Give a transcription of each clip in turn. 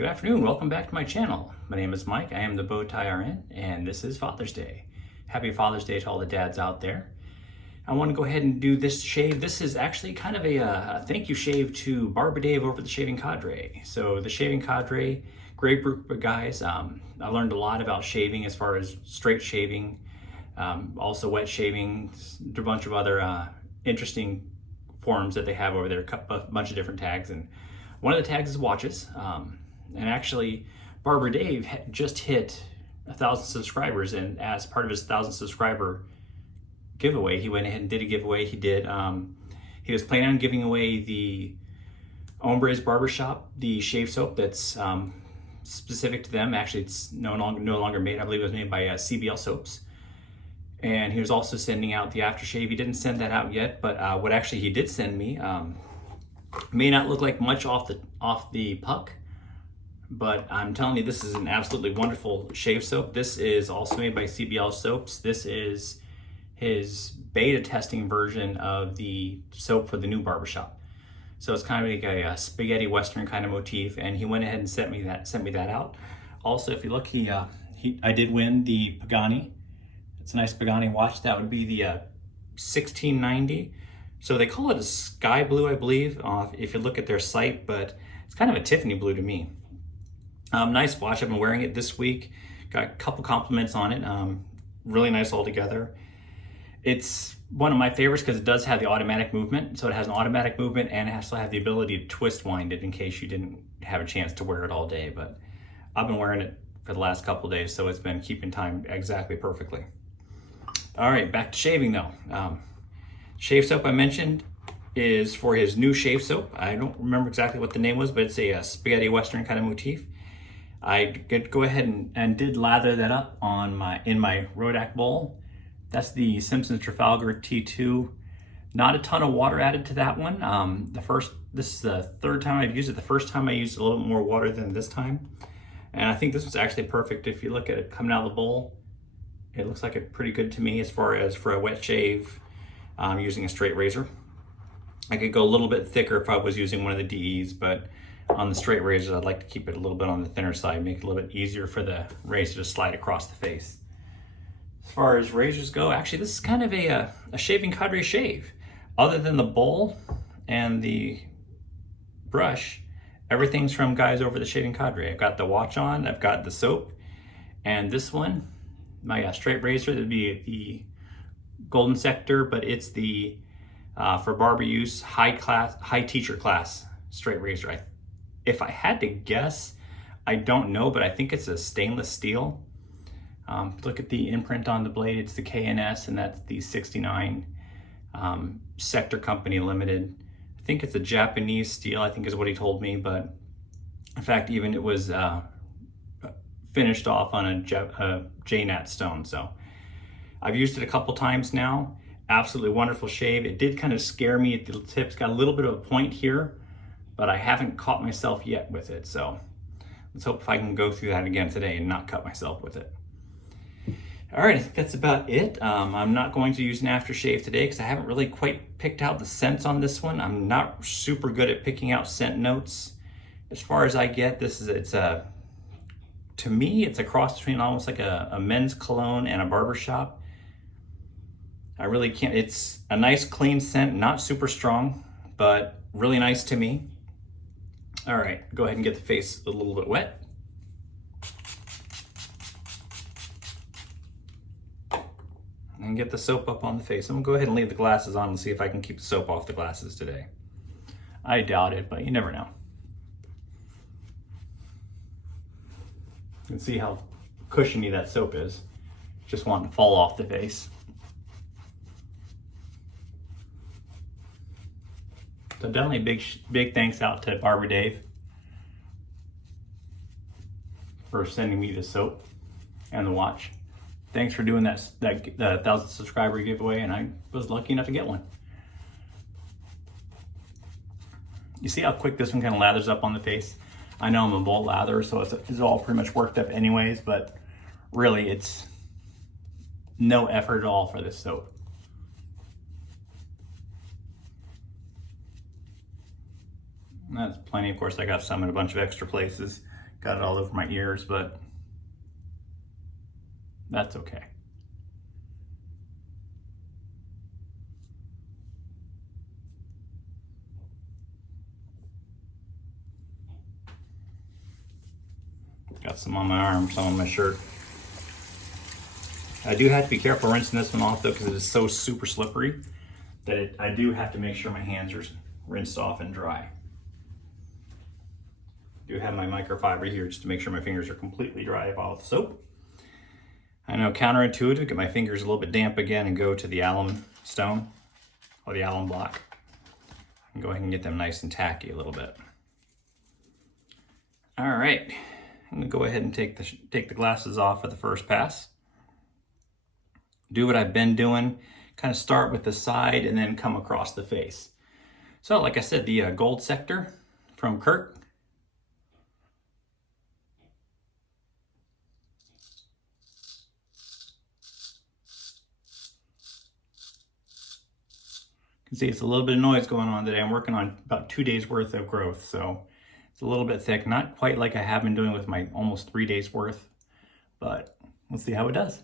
Good afternoon, welcome back to my channel. My name is Mike, I am the Bowtie RN, and this is Father's Day. Happy Father's Day to all the dads out there. I want to go ahead and do this shave. This is actually kind of a thank you shave to Barber Dave over the Shaving Cadre. So the Shaving Cadre, great group of guys. I learned a lot about shaving as far as straight shaving, also wet shaving, a bunch of other interesting forums that they have over there, a bunch of different tags. And one of the tags is watches. And actually, Barber Dave just hit 1,000 subscribers, and as part of his 1,000 subscriber giveaway, he went ahead and did a giveaway. He was planning on giving away the Hombres Barbershop, the shave soap that's specific to them. Actually, it's no longer made. I believe it was made by CBL Soaps. And he was also sending out the aftershave. He didn't send that out yet, but what actually he did send me may not look like much off the puck. But I'm telling you, this is an absolutely wonderful shave soap. This is also made by CBL Soaps. This is his beta testing version of the soap for the new barbershop. So it's kind of like a spaghetti western kind of motif, and he went ahead and sent me that out. Also, if you look, I did win the Pagani. It's a nice Pagani watch. That would be the 1690. So they call it a sky blue, I believe, if you look at their site, but it's kind of a Tiffany blue to me. Nice watch. I've been wearing it this week. Got a couple compliments on it. Really nice altogether. It's one of my favorites because it does have the automatic movement. So it has an automatic movement, and it has to have the ability to twist wind it in case you didn't have a chance to wear it all day. But I've been wearing it for the last couple of days, so it's been keeping time exactly perfectly. All right, back to shaving though. Shave soap I mentioned is for his new shave soap. I don't remember exactly what the name was, but it's a spaghetti western kind of motif. I did go ahead and did lather that up in my Rodak bowl. That's the Simpsons Trafalgar T2. Not a ton of water added to that one. This is the third time I've used it. The first time I used a little bit more water than this time. And I think this was actually perfect. If you look at it coming out of the bowl, it looks like it pretty good to me as far as for a wet shave using a straight razor. I could go a little bit thicker if I was using one of the DEs, but on the straight razors, I'd like to keep it a little bit on the thinner side, make it a little bit easier for the razor to slide across the face. As far as razors go, actually this is kind of a Shaving Cadre shave. Other than the bowl and the brush, everything's from guys over the Shaving Cadre. I've got the watch on, I've got the soap, and this one, my straight razor, that'd be the Golden Sector, but it's the for barber use high teacher class straight razor. If I had to guess, I don't know, but I think it's a stainless steel. Look at the imprint on the blade. It's the KNS, and that's the 69 Sector Company Limited. I think it's a Japanese steel, I think is what he told me, but in fact, even it was finished off on a JNat stone. So I've used it a couple times now. Absolutely wonderful shave. It did kind of scare me at the tips. Got a little bit of a point here, but I haven't caught myself yet with it. So let's hope if I can go through that again today and not cut myself with it. All right, I think that's about it. I'm not going to use an aftershave today because I haven't really quite picked out the scents on this one. I'm not super good at picking out scent notes. As far as I get, to me, it's a cross between almost like a men's cologne and a barbershop. I really can't, it's a nice clean scent, not super strong, but really nice to me. All right, go ahead and get the face a little bit wet. And get the soap up on the face. I'm gonna go ahead and leave the glasses on and see if I can keep the soap off the glasses today. I doubt it, but you never know. You can see how cushiony that soap is. Just wanting to fall off the face. So definitely big thanks out to Barber Dave for sending me the soap and the watch. Thanks for doing that 1,000 subscriber giveaway, and I was lucky enough to get one. You see how quick this one kind of lathers up on the face? I know I'm a bolt lather, so it's all pretty much worked up anyways, but really it's no effort at all for this soap. And that's plenty. Of course, I got some in a bunch of extra places. Got it all over my ears, but that's okay. Got some on my arm, some on my shirt. I do have to be careful rinsing this one off though, because it is so super slippery that I do have to make sure my hands are rinsed off and dry. I do have my microfiber here just to make sure my fingers are completely dry off the soap. I know, counterintuitive, get my fingers a little bit damp again and go to the alum stone or the alum block and go ahead and get them nice and tacky a little bit. All right, I'm gonna go ahead and take the glasses off for the first pass. Do what I've been doing, kind of start with the side and then come across the face. So like I said, the gold sector from Kirk. You can see it's a little bit of noise going on today. I'm working on about 2 days worth of growth, so it's a little bit thick. Not quite like I have been doing with my almost 3 days worth, but we'll see how it does.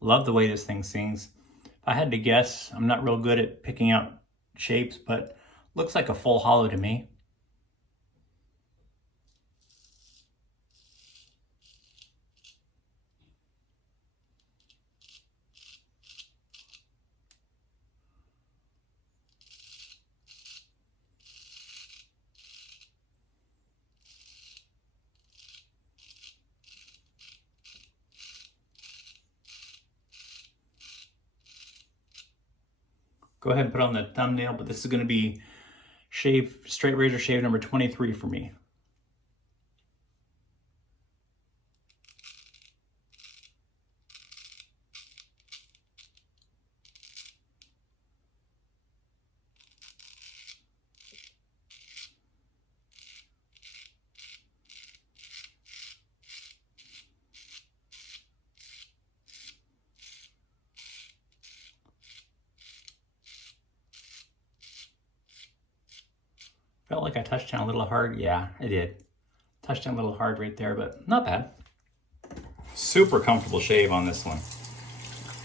Love the way this thing sings. If I had to guess, I'm not real good at picking out shapes, but looks like a full hollow to me. Go ahead and put on the thumbnail, but this is going to be straight razor shave number 23 for me. Felt like I touched down a little hard. Yeah, I did. Touched down a little hard right there, but not bad. Super comfortable shave on this one.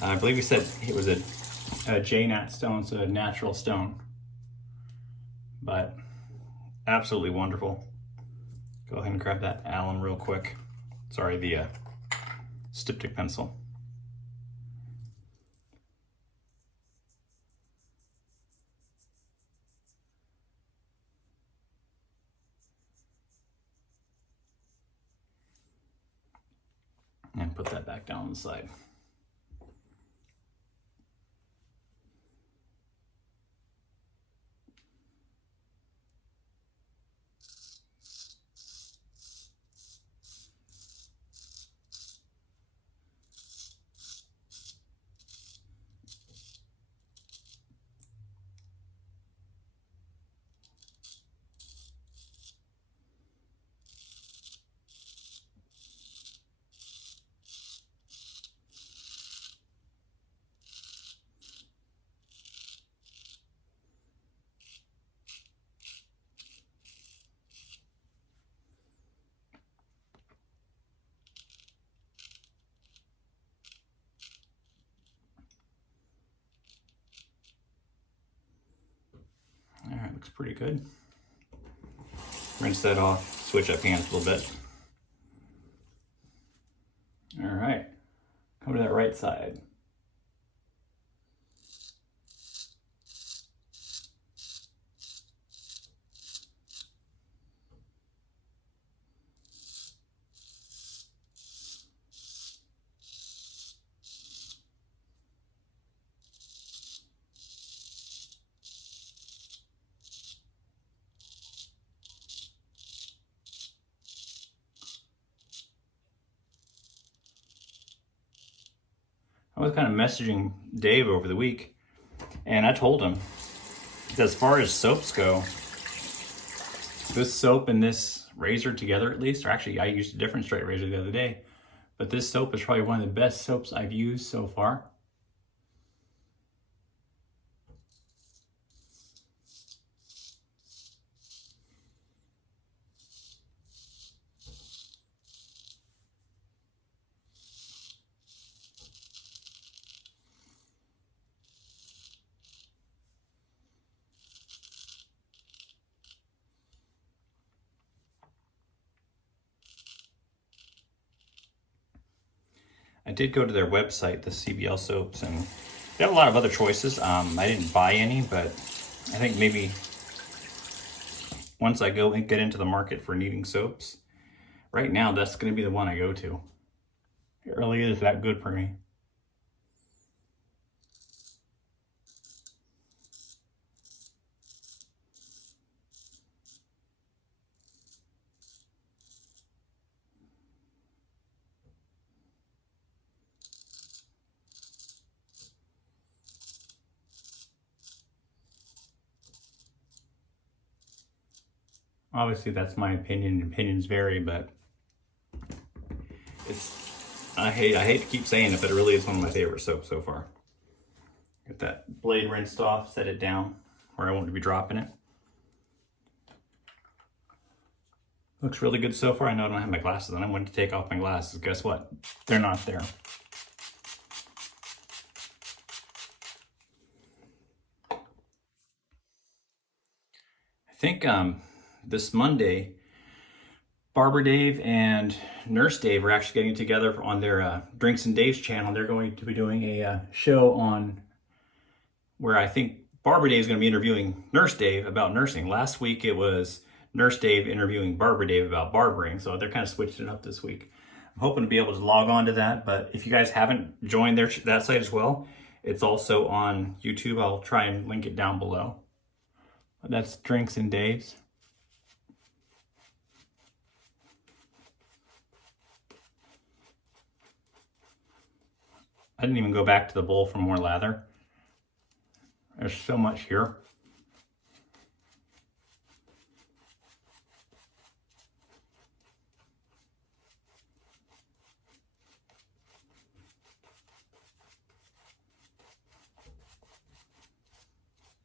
I believe we said it was a J-Nat stone, so a natural stone. But absolutely wonderful. Go ahead and grab that alum real quick. Sorry, the styptic pencil. And put that back down on the side. All right, looks pretty good. Rinse that off, switch up hands a little bit. All right, come to that right side. I was kind of messaging Dave over the week, and I told him, as far as soaps go, this soap and this razor together at least, or actually I used a different straight razor the other day, but this soap is probably one of the best soaps I've used so far. did go to their website, the CBL soaps, and they have a lot of other choices. I didn't buy any, but I think maybe once I go and get into the market for needing soaps, right now that's going to be the one I go to. It really is that good for me. Obviously, that's my opinion. Opinions vary, but I hate to keep saying it, but it really is one of my favorite soaps so far. Get that blade rinsed off, set it down where I won't be dropping it. Looks really good so far. I know I don't have my glasses on. I wanted to take off my glasses. Guess what? They're not there. I think this Monday, Barber Dave and Nurse Dave are actually getting together on their Drinks and Dave's channel. They're going to be doing a show on where I think Barber Dave is going to be interviewing Nurse Dave about nursing. Last week it was Nurse Dave interviewing Barber Dave about barbering, so they're kind of switching it up this week. I'm hoping to be able to log on to that, but if you guys haven't joined that site as well, it's also on YouTube. I'll try and link it down below. That's Drinks and Dave's. I didn't even go back to the bowl for more lather. There's so much here.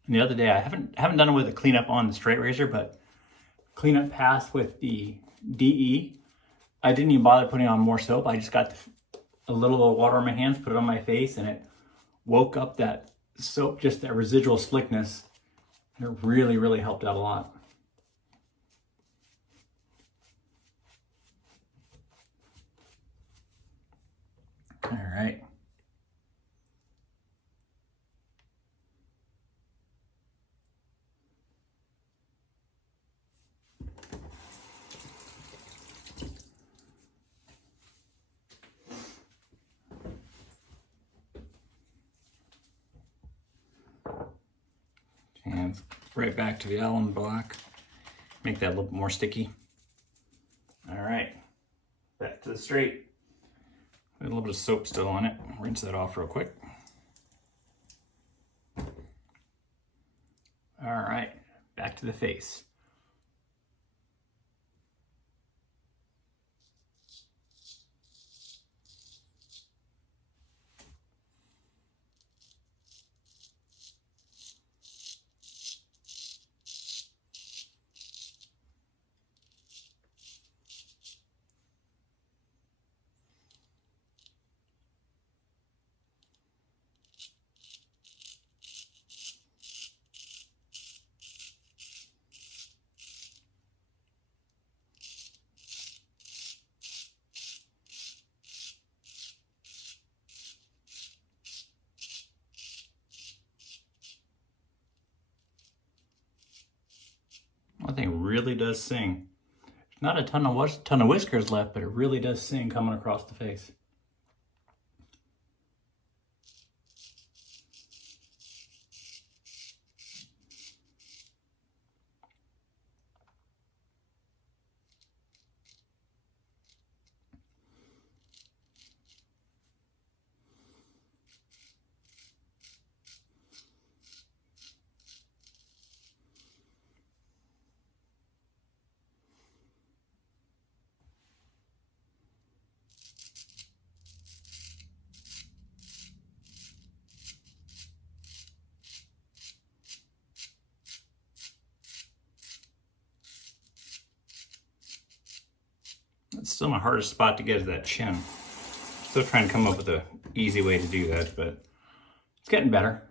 And the other day, I haven't done it with a cleanup on the straight razor, but cleanup pass with the DE. I didn't even bother putting on more soap. I just got a little water on my hands, put it on my face, and it woke up that soap, just that residual slickness. And it really, really helped out a lot. All right. And right back to the alum block. Make that a little bit more sticky. All right, back to the straight. A little bit of soap still on it. Rinse that off real quick. All right, back to the face. One thing really does sing. There's not a ton of whiskers left, but it really does sing coming across the face. It's still my hardest spot to get is that chin. Still trying to come up with an easy way to do that, but it's getting better.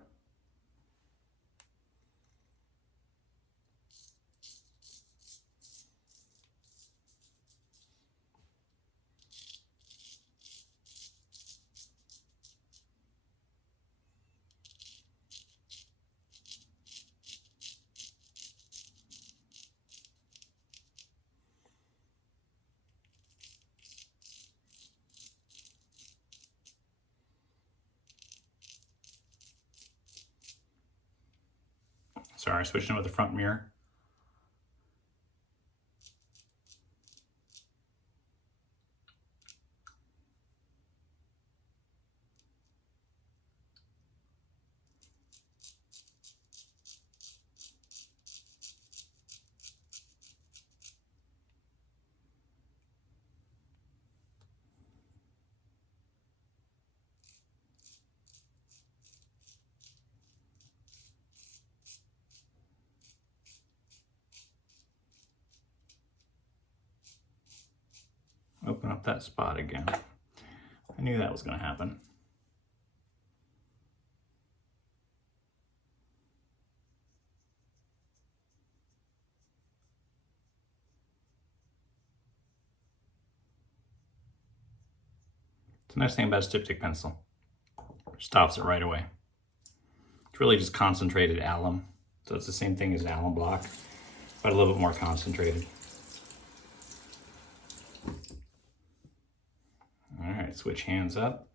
Sorry, switching with the front mirror. Open up that spot again. I knew that was going to happen. It's the nice thing about a diptych pencil. Stops it right away. It's really just concentrated alum. So it's the same thing as alum block, but a little bit more concentrated. All right, switch hands up.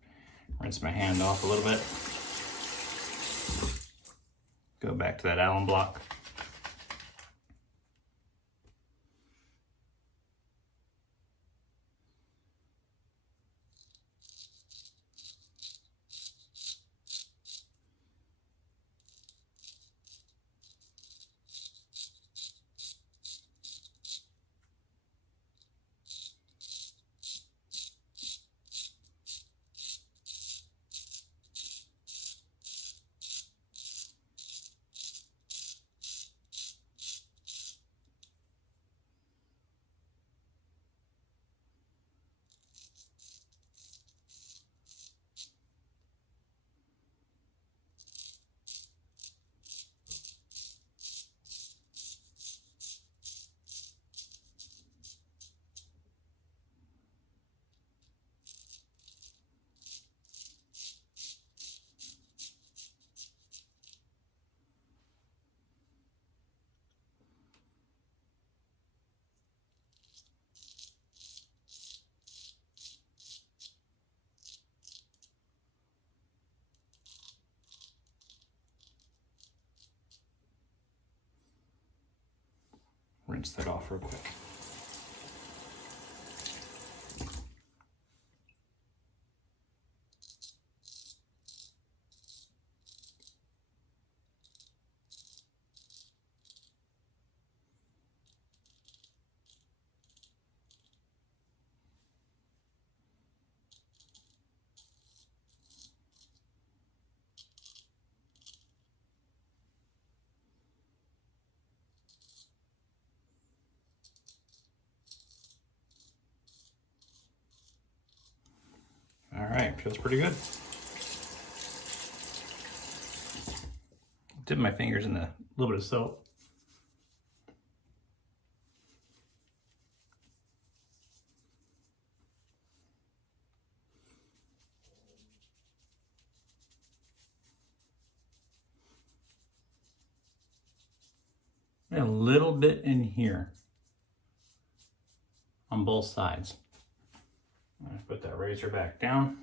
Rinse my hand off a little bit. Go back to that alum block. Rinse that off real quick. All right, feels pretty good. Dip my fingers in a little bit of soap. And a little bit in here on both sides. Let's put that razor back down.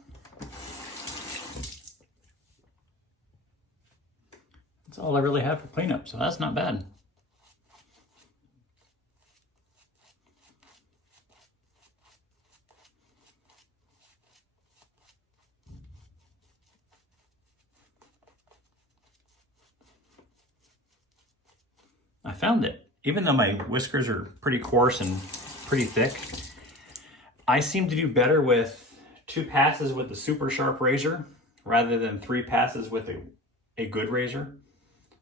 That's all I really have for cleanup, so that's not bad. I found that even though my whiskers are pretty coarse and pretty thick, I seem to do better with 2 passes with the super sharp razor rather than 3 passes with a good razor.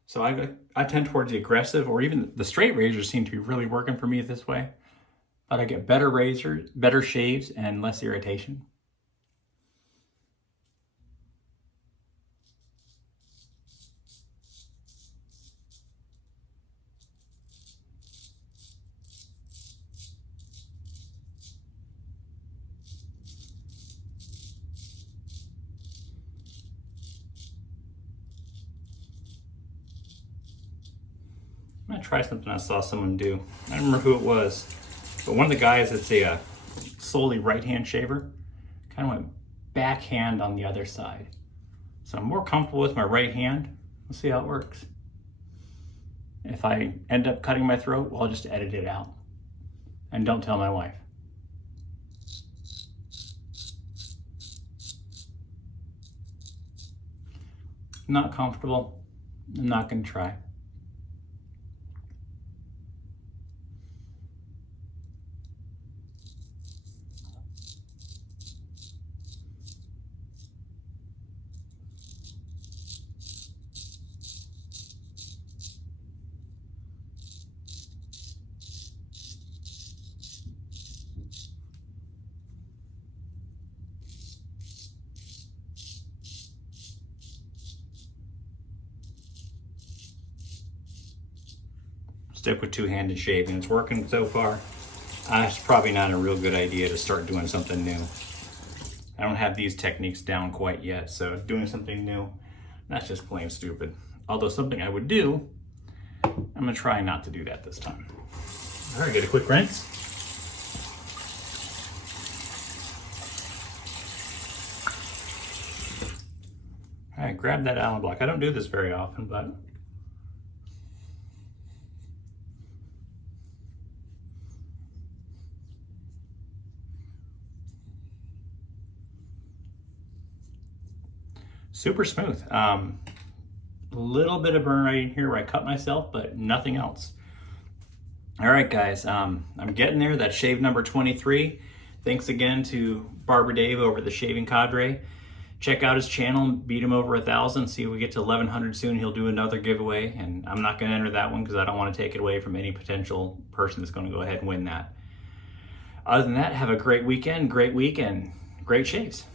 So I tend towards the aggressive, or even the straight razors seem to be really working for me this way. But I get better razors, better shaves, and less irritation. I'm gonna try something I saw someone do. I don't remember who it was, but one of the guys that's a solely right-hand shaver kind of went backhand on the other side. So I'm more comfortable with my right hand. We'll see how it works. If I end up cutting my throat, well, I'll just edit it out. And don't tell my wife. Not comfortable. I'm not going to try. Stick with two-handed shaving. It's working so far. It's probably not a real good idea to start doing something new. I don't have these techniques down quite yet, so doing something new, that's just plain stupid. Although something I would do, I'm gonna try not to do that this time. All right, get a quick rinse. All right, grab that Allen block. I don't do this very often, but super smooth. A little bit of burn right in here where I cut myself, but nothing else. All right, guys, I'm getting there. That's shave number 23. Thanks again to Barber Dave over the Shaving Cadre. Check out his channel, beat him over 1,000. See if we get to 1,100 soon. He'll do another giveaway, and I'm not going to enter that one because I don't want to take it away from any potential person that's going to go ahead and win that. Other than that, have a great weekend, great week, and great shaves.